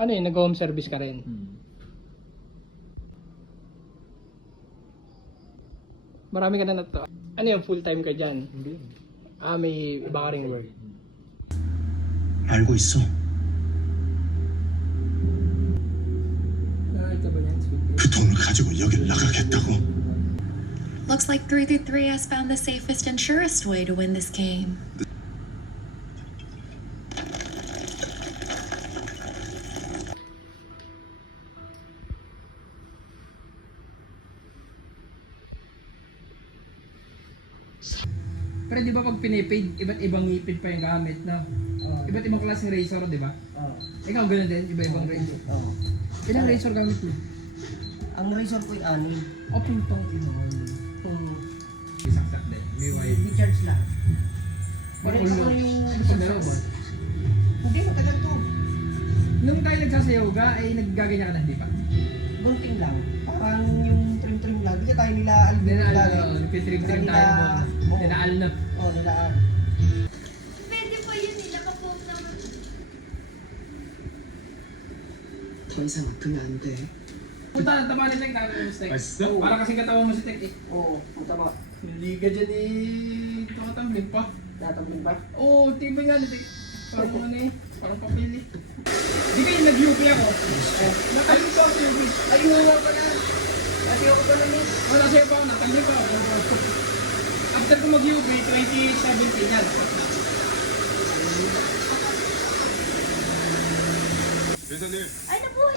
Ano yun, nag-home service ka rin? Marami ka na to. Ano yung full time ka dyan? Hindi. May iba ka ring work. 알고 있어. Nakita ba niyan? 그 돈을 가지고 여길 나가겠다고. Looks like 333 has found the safest and surest way to win this game. Pero di ba pag pinipaid, iba't ibang ngipin pa yung gamit, no? Iba't ibang klaseng razor, di ba? Ikaw ganun din, iba-ibang razor. Oo. Ilang razor gamit mo? Ang razor ko ay 6. O pintong ino. Isaksak din. May wide. Recharge lang. Parang Ganito ulo. ko yung Ano pa meron ba? Hindi, matagal to. Nung tayo nagsasayaw ka, ay naggaganyan ka na, di ba? Gunting lang. Parang yung trim-trim lang. Hindi ka tayo nila Nila, nagtitrim-trim tayo mo. Nila na. Oo, nilaan. Pwede po yun nila kapag naman. 더 이상 아프면 안 돼. Punta, tama ni Tek, namin yung Tek. Para kasing katawan mo si Tek eh. Oo, matama. Yung liga dyan eh, ito katambling pa. Tatamlin ba? Oo, tibay nga ni Tek. Parang ano eh, parang papel eh. Di kayo nag-UP ako. Nakalim ko ako sa UP. Ay, oo pala. Kasi ako pa namin. Nakasayo pa ako, natanggal pa ako. After ko mag-UP, 2017 yan. Ay, nabuhay!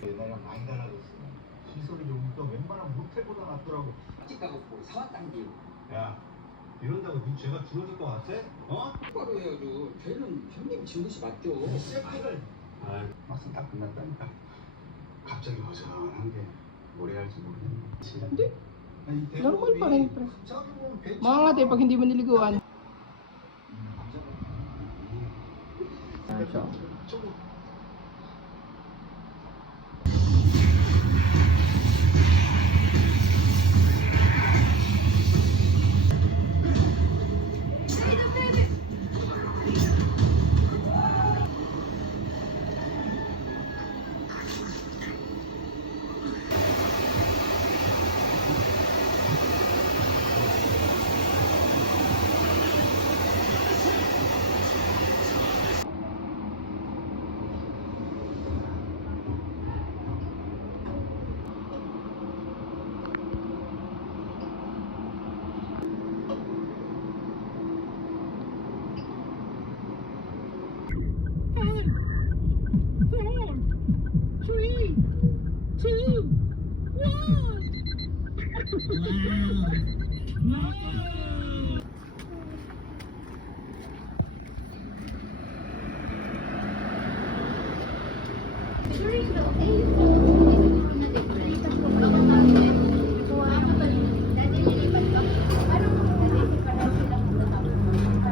내가 많이 달라졌어. 시설이 좀 더 웬만한 모텔보다 낫더라고. 찍가고 뭐 사왔단 게 야, 이런다고 네 죄가 줄어들 것 같아? 어? 똑바로 해야죠. 쟤는 형님 지우시 맞죠. 셀프를. 아, 막상 딱 끝났다니까. 갑자기 허전한 게 뭘 해야 할지 모르겠네. Hindi. 아니, Normal pa rin, pre. 생각해보면 괜찮아. Maangat eh pag hindi mo niliguan.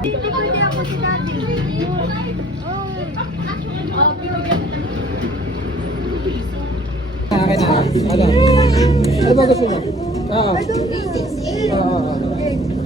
Hindi ko hindi ako si daddy. Akin na. Ano? Ano ba gusto mo? Oo. Oo.